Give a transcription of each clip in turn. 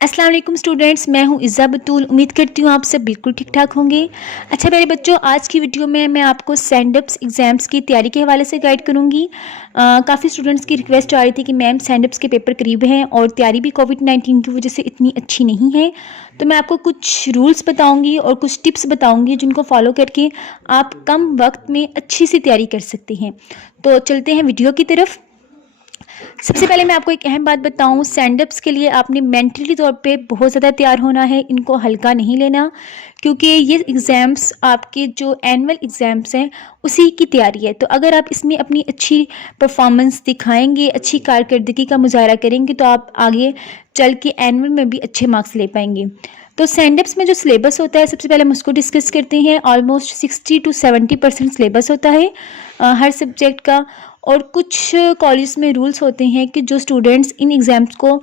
अस्सलाम वालेकुम स्टूडेंट्स, मैं हूं इज़्ज़ा बतूल। उम्मीद करती हूँ आप सब बिल्कुल ठीक ठाक होंगे। अच्छा मेरे बच्चों, आज की वीडियो में मैं आपको स्टैंडअप्स एग्ज़ाम्स की तैयारी के हवाले से गाइड करूँगी। काफ़ी स्टूडेंट्स की रिक्वेस्ट आ रही थी कि मैम स्टैंडअप्स के पेपर करीब हैं और तैयारी भी कोविड-19 की वजह से इतनी अच्छी नहीं है। तो मैं आपको कुछ रूल्स बताऊँगी और कुछ टिप्स बताऊँगी जिनको फॉलो करके आप कम वक्त में अच्छी सी तैयारी कर सकते हैं। तो चलते हैं वीडियो की तरफ। सबसे पहले मैं आपको एक अहम बात बताऊं, स्टैंडअप्स के लिए आपने मेंटली तौर पे बहुत ज़्यादा तैयार होना है, इनको हल्का नहीं लेना, क्योंकि ये एग्ज़ाम्स आपके जो एनुअल एग्ज़ाम्स हैं उसी की तैयारी है। तो अगर आप इसमें अपनी अच्छी परफॉर्मेंस दिखाएंगे, अच्छी कारकर्दगी का मुजाहरा करेंगे, तो आप आगे चल के एनुअल में भी अच्छे मार्क्स ले पाएंगे। तो स्टैंडअप्स में जो सिलेबस होता है, सबसे पहले हम उसको डिस्कस करते हैं। ऑलमोस्ट 60 to 70% सिलेबस होता है हर सब्जेक्ट का। और कुछ कॉलेज में रूल्स होते हैं कि जो स्टूडेंट्स इन एग्ज़ाम्स को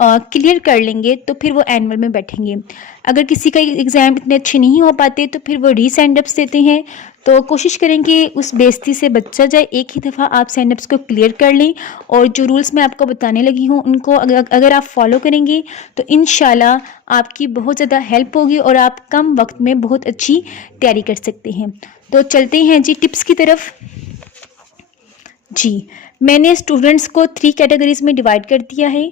क्लियर कर लेंगे तो फिर वो एनुअल में बैठेंगे। अगर किसी का एग्ज़ाम इतने अच्छे नहीं हो पाते तो फिर वो री-स्टैंडअप्स देते हैं। तो कोशिश करें कि उस बेइज्जती से बचा जाए, एक ही दफ़ा आप स्टैंडअप्स को क्लियर कर लें। और जो रूल्स मैं आपको बताने लगी हूँ उनको अगर आप फॉलो करेंगे तो इंशाल्लाह आपकी बहुत ज़्यादा हेल्प होगी और आप कम वक्त में बहुत अच्छी तैयारी कर सकते हैं। तो चलते हैं जी टिप्स की तरफ। जी, मैंने स्टूडेंट्स को 3 कैटेगरीज में डिवाइड कर दिया है,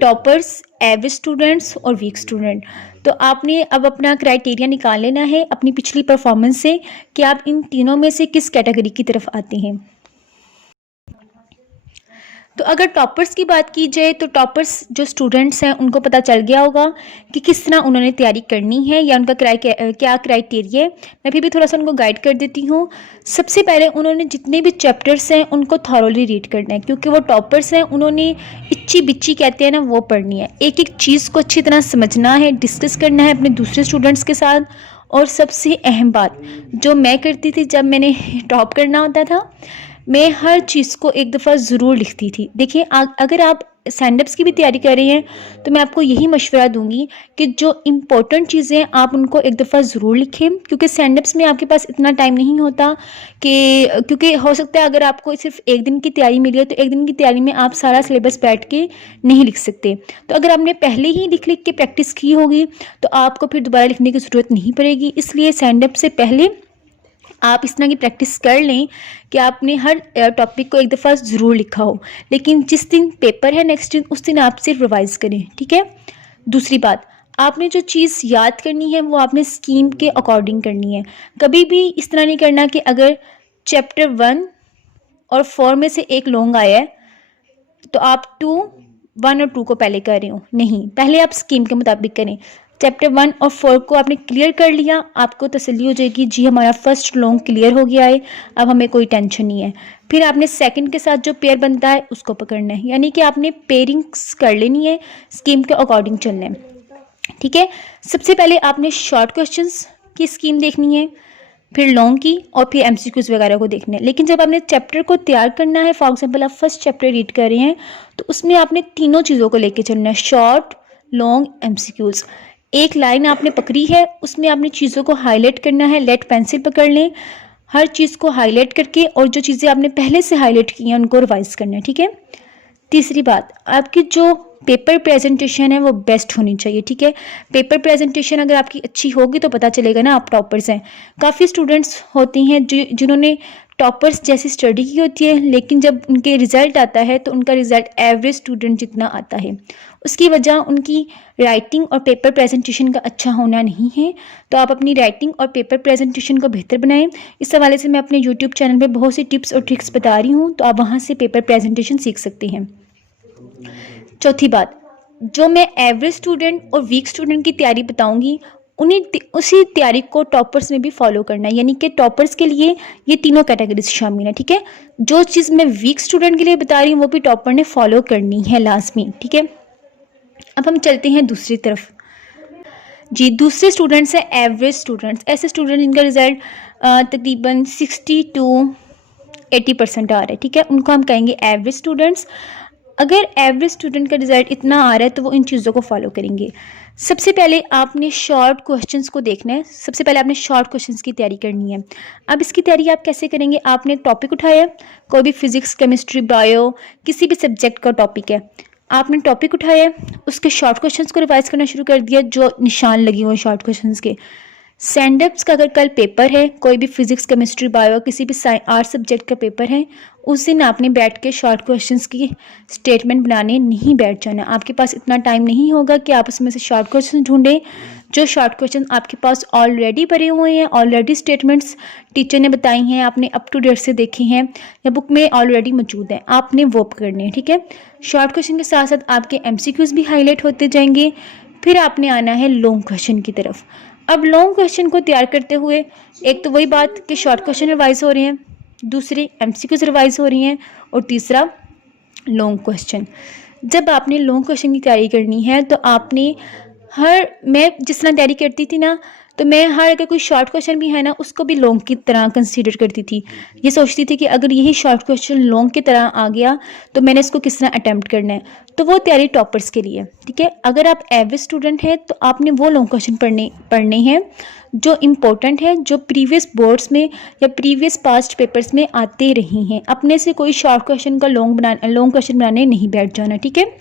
टॉपर्स, एवरेज स्टूडेंट्स और वीक स्टूडेंट। तो आपने अब अपना क्राइटेरिया निकाल लेना है अपनी पिछली परफॉर्मेंस से कि आप इन तीनों में से किस कैटेगरी की तरफ आते हैं। तो अगर टॉपर्स की बात की जाए तो टॉपर्स जो स्टूडेंट्स हैं उनको पता चल गया होगा कि किस तरह उन्होंने तैयारी करनी है या उनका क्या क्राइटेरिया है। मैं फिर भी थोड़ा सा उनको गाइड कर देती हूँ। सबसे पहले उन्होंने जितने भी चैप्टर्स हैं उनको थॉरोली रीड करना है, क्योंकि वो टॉपर्स हैं। उन्होंने इच्ची बिच्ची कहते हैं ना, वो पढ़नी है। एक एक चीज़ को अच्छी तरह समझना है, डिस्कस करना है अपने दूसरे स्टूडेंट्स के साथ। और सबसे अहम बात जो मैं करती थी जब मैंने टॉप करना होता था, मैं हर चीज़ को एक दफ़ा ज़रूर लिखती थी। देखिए अगर आप स्टैंडअप्स की भी तैयारी कर रहे हैं तो मैं आपको यही मशवरा दूंगी कि जो इम्पोर्टेंट चीज़ें हैं आप उनको एक दफ़ा ज़रूर लिखें, क्योंकि स्टैंडअप्स में आपके पास इतना टाइम नहीं होता कि, क्योंकि हो सकता है अगर आपको सिर्फ एक दिन की तैयारी मिली है तो एक दिन की तैयारी में आप सारा सिलेबस बैठ के नहीं लिख सकते। तो अगर आपने पहले ही लिख लिख के प्रैक्टिस की होगी तो आपको फिर दोबारा लिखने की ज़रूरत नहीं पड़ेगी। इसलिए स्टैंडअप से पहले आप इस तरह की प्रैक्टिस कर लें कि आपने हर टॉपिक को एक दफ़ा ज़रूर लिखा हो, लेकिन जिस दिन पेपर है नेक्स्ट दिन उस दिन आप सिर्फ रिवाइज़ करें, ठीक है। दूसरी बात, आपने जो चीज़ याद करनी है वो आपने स्कीम के अकॉर्डिंग करनी है। कभी भी इस तरह नहीं करना कि अगर चैप्टर 1 और 4 में से एक लॉन्ग आया है तो आप 1 और 2 को पहले कर रहे हो। नहीं, पहले आप स्कीम के मुताबिक करें। चैप्टर 1 और 4 को आपने क्लियर कर लिया, आपको तसल्ली हो जाएगी जी हमारा फर्स्ट लॉन्ग क्लियर हो गया है, अब हमें कोई टेंशन नहीं है। फिर आपने सेकंड के साथ जो पेयर बनता है उसको पकड़ना है, यानी कि आपने पेयरिंग्स कर लेनी है, स्कीम के अकॉर्डिंग चलना है, ठीक है। सबसे पहले आपने शॉर्ट क्वेश्चंस की स्कीम देखनी है, फिर लॉन्ग की, और फिर एमसीक्यूज वगैरह को देखना है। लेकिन जब आपने चैप्टर को तैयार करना है, फॉर एग्जांपल आप फर्स्ट चैप्टर रीड कर रहे हैं तो उसमें आपने तीनों चीज़ों को लेके चलना है, शॉर्ट, लॉन्ग, एमसीक्यूज। एक लाइन आपने पकड़ी है, उसमें आपने चीज़ों को हाईलाइट करना है। लेड पेंसिल पकड़ लें, हर चीज़ को हाईलाइट करके, और जो चीज़ें आपने पहले से हाईलाइट की हैं उनको रिवाइज करना है, ठीक है। तीसरी बात, आपकी जो पेपर प्रेजेंटेशन है वो बेस्ट होनी चाहिए, ठीक है। पेपर प्रेजेंटेशन अगर आपकी अच्छी होगी तो पता चलेगा ना आप टॉपर्स हैं। काफ़ी स्टूडेंट्स होती हैं जिन्होंने टॉपर्स जैसी स्टडी की होती है, लेकिन जब उनके रिज़ल्ट आता है तो उनका रिज़ल्ट एवरेज स्टूडेंट जितना आता है। उसकी वजह उनकी राइटिंग और पेपर प्रेजेंटेशन का अच्छा होना नहीं है। तो आप अपनी राइटिंग और पेपर प्रेजेंटेशन को बेहतर बनाएं। इस हवाले से मैं अपने यूट्यूब चैनल पे बहुत सी टिप्स और ट्रिक्स बता रही हूँ, तो आप वहाँ से पेपर प्रेजेंटेशन सीख सकते हैं। चौथी बात, जो मैं एवरेज स्टूडेंट और वीक स्टूडेंट की तैयारी बताऊंगी उन्हें उसी तैयारी को टॉपर्स में भी फॉलो करना है, यानी कि टॉपर्स के लिए ये तीनों कैटेगरीज शामिल है, ठीक है। जो चीज़ मैं वीक स्टूडेंट के लिए बता रही हूँ वो भी टॉपर ने फॉलो करनी है लाजमी, ठीक है। अब हम चलते हैं दूसरी तरफ। जी, दूसरे स्टूडेंट्स हैं एवरेज स्टूडेंट्स, ऐसे स्टूडेंट जिनका रिजल्ट तकरीबन 60 to 80% आ रहा है, ठीक है, उनको हम कहेंगे एवरेज स्टूडेंट्स। अगर एवरेज स्टूडेंट का रिजल्ट इतना आ रहा है तो वो इन चीज़ों को फॉलो करेंगे। सबसे पहले आपने शॉर्ट क्वेश्चंस को देखना है, सबसे पहले आपने शॉर्ट क्वेश्चंस की तैयारी करनी है। अब इसकी तैयारी आप कैसे करेंगे, आपने टॉपिक उठाया, कोई भी फिजिक्स, केमिस्ट्री, बायो, किसी भी सब्जेक्ट का टॉपिक है, आपने टॉपिक उठाया, उसके शॉर्ट क्वेश्चंस को रिवाइज करना शुरू कर दिया जो निशान लगे हुए शॉर्ट क्वेश्चंस के। स्टैंडअप्स का अगर कल पेपर है, कोई भी फिजिक्स केमिस्ट्री बायो किसी भी आर्ट सब्जेक्ट का पेपर है, उस दिन आपने बैठ के शॉर्ट क्वेश्चंस की स्टेटमेंट बनाने नहीं बैठ जाना। आपके पास इतना टाइम नहीं होगा कि आप उसमें से शॉर्ट क्वेश्चन ढूंढें। जो शॉर्ट क्वेश्चन आपके पास ऑलरेडी भरे हुए हैं, ऑलरेडी स्टेटमेंट्स टीचर ने बताई हैं, आपने अप टू डेट से देखी हैं या बुक में ऑलरेडी मौजूद हैं, आपने वो पकड़ने हैं। ठीक है, शॉर्ट क्वेश्चन के साथ साथ आपके MCQs भी हाईलाइट होते जाएंगे। फिर आपने आना है लॉन्ग क्वेश्चन की तरफ। अब लॉन्ग क्वेश्चन को तैयार करते हुए एक तो वही बात कि शॉर्ट क्वेश्चन रिवाइज हो रहे हैं, दूसरी MCQs रिवाइज हो रही हैं, और तीसरा लॉन्ग क्वेश्चन। जब आपने लॉन्ग क्वेश्चन की तैयारी करनी है तो आपने मैं जिस तरह तैयारी करती थी ना, तो मैं हर अगर कोई शॉर्ट क्वेश्चन भी है ना उसको भी लॉन्ग की तरह कंसीडर करती थी। ये सोचती थी कि अगर यही शॉर्ट क्वेश्चन लॉन्ग की तरह आ गया तो मैंने इसको किस तरह अटैम्प्ट करना है। तो वो तैयारी टॉपर्स के लिए। ठीक है, अगर आप एवरेज स्टूडेंट हैं तो आपने वो लॉन्ग क्वेश्चन पढ़ने हैं जो इम्पोर्टेंट है, जो प्रीवियस बोर्ड्स में या प्रीवियस पास्ट पेपर्स में आते रही हैं। अपने से कोई शॉर्ट क्वेश्चन का लॉन्ग क्वेश्चन बनाने नहीं बैठ जाना। ठीक है,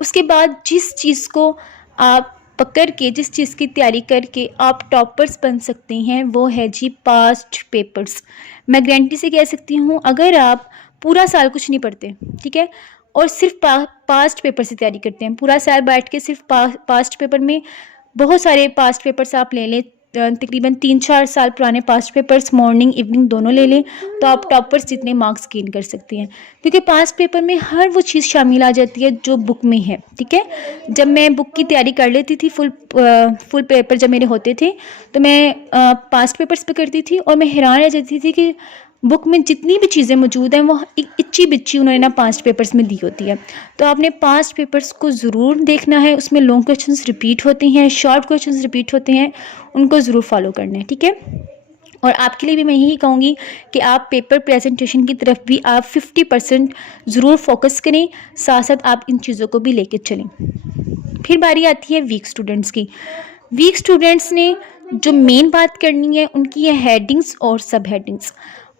उसके बाद जिस चीज़ को आप पकड़ के, जिस चीज़ की तैयारी करके आप टॉपर्स बन सकते हैं, वो है जी पास्ट पेपर्स। मैं गारंटी से कह सकती हूँ, अगर आप पूरा साल कुछ नहीं पढ़ते, ठीक है, और सिर्फ पास्ट पेपर से तैयारी करते हैं, पूरा साल बैठ के सिर्फ पास्ट पेपर में बहुत सारे पास्ट पेपर्स आप ले लें, तकरीबन 3-4 साल पुराने पास्ट पेपर्स मॉर्निंग इवनिंग दोनों ले लें, तो आप टॉपर्स जितने मार्क्स गेन कर सकती हैं। क्योंकि पास्ट पेपर में हर वो चीज़ शामिल आ जाती है जो बुक में है। ठीक है, जब मैं बुक की तैयारी कर लेती थी, फुल पेपर जब मेरे होते थे, तो मैं पास्ट पेपर्स पे करती थी और मैं हैरान रह जाती थी कि बुक में जितनी भी चीज़ें मौजूद हैं वो एक इच्ची बिच्ची उन्होंने ना पास्ट पेपर्स में दी होती है। तो आपने पास्ट पेपर्स को ज़रूर देखना है, उसमें लॉन्ग क्वेश्चंस रिपीट होते हैं, शॉर्ट क्वेश्चंस रिपीट होते हैं, उनको ज़रूर फॉलो करना है। ठीक है, और आपके लिए भी मैं यही कहूँगी कि आप पेपर प्रेजेंटेशन की तरफ भी आप 50% ज़रूर फोकस करें, साथ साथ आप इन चीज़ों को भी लेके चलें। फिर बारी आती है वीक स्टूडेंट्स की। वीक स्टूडेंट्स ने जो मेन बात करनी है उनकी है हेडिंग्स और सब हेडिंग्स।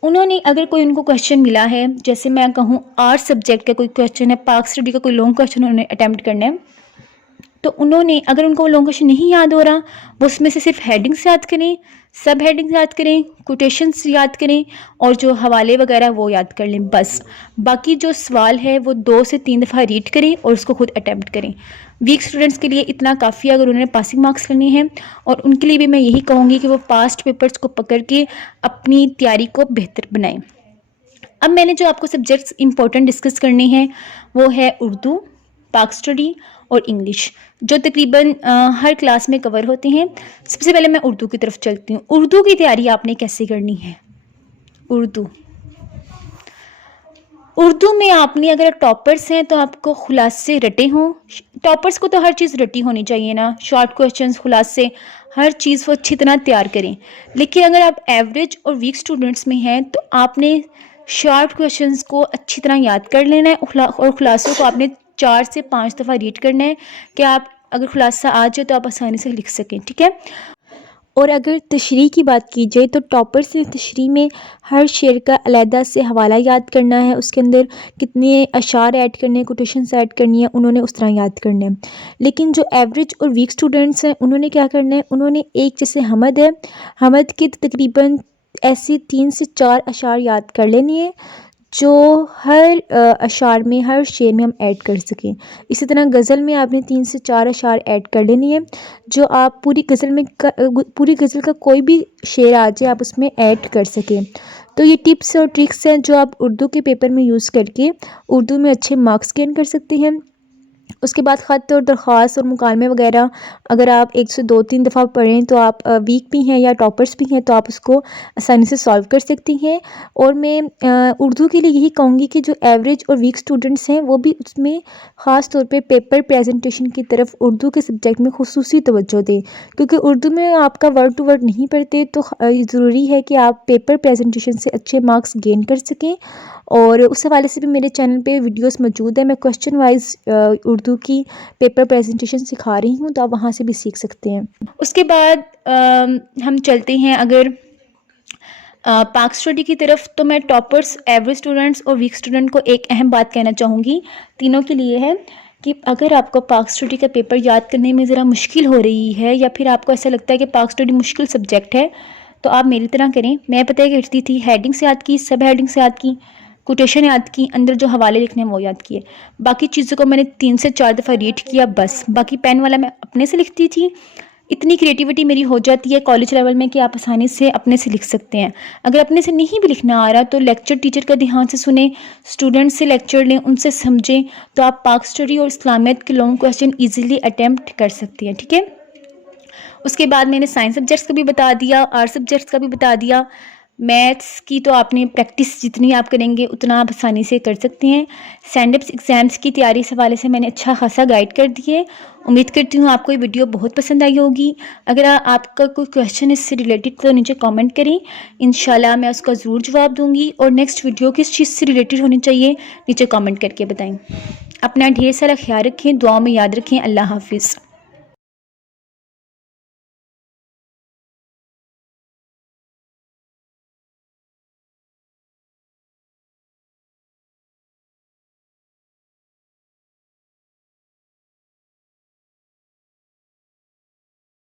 उन्होंने अगर कोई उनको क्वेश्चन मिला है, जैसे मैं कहूँ आर्ट सब्जेक्ट का कोई क्वेश्चन है, पाक स्टडी का कोई लॉन्ग क्वेश्चन उन्होंने अटैम्प्ट करना है, तो उन्होंने अगर उनको वो लॉन्ग क्वेश्चन नहीं याद हो रहा, वो उसमें से सिर्फ हेडिंग्स याद करें, सब हेडिंग्स याद करें, कोटेशंस याद करें और जो हवाले वगैरह वो याद कर लें बस। बाकी जो सवाल है वो 2 से 3 दफ़ा रीड करें और उसको खुद अटैम्प्ट करें। वीक स्टूडेंट्स के लिए इतना काफ़ी है अगर उन्होंने पासिंग मार्क्स करनी है, और उनके लिए भी मैं यही कहूँगी कि वो पास्ट पेपर्स को पकड़ के अपनी तैयारी को बेहतर बनाएं। अब मैंने जो आपको सब्जेक्ट्स इंपॉर्टेंट डिस्कस करने हैं वो है उर्दू, पाक स्टडी और इंग्लिश, जो तकरीबन हर क्लास में कवर होते हैं। सबसे पहले मैं उर्दू की तरफ चलती हूँ। उर्दू की तैयारी आपने कैसे करनी है? उर्दू में आपने अगर टॉपर्स हैं तो आपको खुलासे रटे हों। टॉपर्स को तो हर चीज़ रटी होनी चाहिए ना, शॉर्ट क्वेश्चंस, खुलासे, हर चीज़ वो अच्छी तरह तैयार करें। लेकिन अगर आप एवरेज और वीक स्टूडेंट्स में हैं तो आपने शॉर्ट क्वेश्चंस को अच्छी तरह याद कर लेना है और खुलासों को आपने 4 से 5 दफ़ा रीड करना है कि आप अगर खुलासा आ जाए तो आप आसानी से लिख सकें। ठीक है, और अगर तशरीह की बात की जाए तो टॉपर्स ने तशरीह में हर शेर का अलहदा से हवाला याद करना है, उसके अंदर कितने अशार ऐड करने हैं, कोटेशंस ऐड करनी है, उन्होंने उस तरह याद करना है। लेकिन जो एवरेज और वीक स्टूडेंट्स हैं उन्होंने क्या करना है, उन्होंने एक जैसे हमद है, हमद के तकरीबन ऐसे 3 से 4 अशार याद कर लेनी है जो हर अशार में, हर शेर में हम ऐड कर सकें। इसी तरह गज़ल में आपने 3 से 4 अशार ऐड कर लेनी है, जो आप पूरी गज़ल का कोई भी शेर आ जाए आप उसमें ऐड कर सकें। तो ये टिप्स और ट्रिक्स हैं जो आप उर्दू के पेपर में यूज़ करके उर्दू में अच्छे मार्क्स गेन कर सकते हैं। उसके बाद ख़त और दरख्वास्त और मुकालमे वगैरह अगर आप 1 से 2-3 दफ़ा पढ़ें तो आप वीक भी हैं या टॉपर्स भी हैं तो आप उसको आसानी से सॉल्व कर सकती हैं। और मैं उर्दू के लिए यही कहूँगी कि जो एवरेज और वीक स्टूडेंट्स हैं वो भी उसमें ख़ास तौर पे पेपर प्रेजेंटेशन की तरफ उर्दू के सब्जेक्ट में खुसूसी तवज्जो दें, क्योंकि उर्दू में आपका वर्ड टू वर्ड नहीं पढ़ते तो ज़रूरी है कि आप पेपर प्रेजेंटेशन से अच्छे मार्क्स गेन कर सकें। और उस हवाले से भी मेरे चैनल पे वीडियोस मौजूद है, मैं क्वेश्चन वाइज उर्दू की पेपर प्रेजेंटेशन सिखा रही हूँ, तो आप वहाँ से भी सीख सकते हैं। उसके बाद हम चलते हैं, अगर पाक स्टडी की तरफ तो मैं टॉपर्स, एवरेज स्टूडेंट्स और वीक स्टूडेंट को एक अहम बात कहना चाहूँगी, तीनों के लिए है कि अगर आपको पाक स्टडी का पेपर याद करने में ज़रा मुश्किल हो रही है या फिर आपको ऐसा लगता है कि पाक स्टडी मुश्किल सब्जेक्ट है, तो आप मेरी तरह करें। मैं पता है करती थी, हेडिंग्स याद की, सब हेडिंग्स याद की, कोटेशन याद की, अंदर जो हवाले लिखने हैं वो याद किए। बाकी चीज़ों को मैंने 3 से 4 दफ़ा रीड किया बस। बाकी पेन वाला मैं अपने से लिखती थी। इतनी क्रिएटिविटी मेरी हो जाती है कॉलेज लेवल में कि आप आसानी से अपने से लिख सकते हैं। अगर अपने से नहीं भी लिखना आ रहा तो लेक्चर टीचर का ध्यान से सुने, स्टूडेंट से लेक्चर लें, उनसे समझें, तो आप पाक स्टडी और इस्लामियत के लॉन्ग क्वेश्चन ईजिली अटैम्प्ट कर सकती हैं। ठीक है, उसके बाद मैंने साइंस सब्जेक्ट्स का भी बता दिया, आर्ट सब्जेक्ट्स का भी बता दिया। मैथ्स की तो आपने प्रैक्टिस जितनी आप करेंगे उतना आप आसानी से कर सकते हैं। स्टैंडअप्स एग्ज़ाम्स की तैयारी इस हवाले से मैंने अच्छा खासा गाइड कर दिए। उम्मीद करती हूँ आपको ये वीडियो बहुत पसंद आई होगी। अगर आपका कोई क्वेश्चन इससे रिलेटेड तो नीचे कमेंट करें, इंशाल्लाह मैं उसका ज़रूर जवाब दूँगी। और नेक्स्ट वीडियो किस चीज़ से रिलेटेड होनी चाहिए नीचे कमेंट करके बताएँ। अपना ढेर सारा ख्याल रखें, दुआओं में याद रखें। अल्लाह हाफिज़।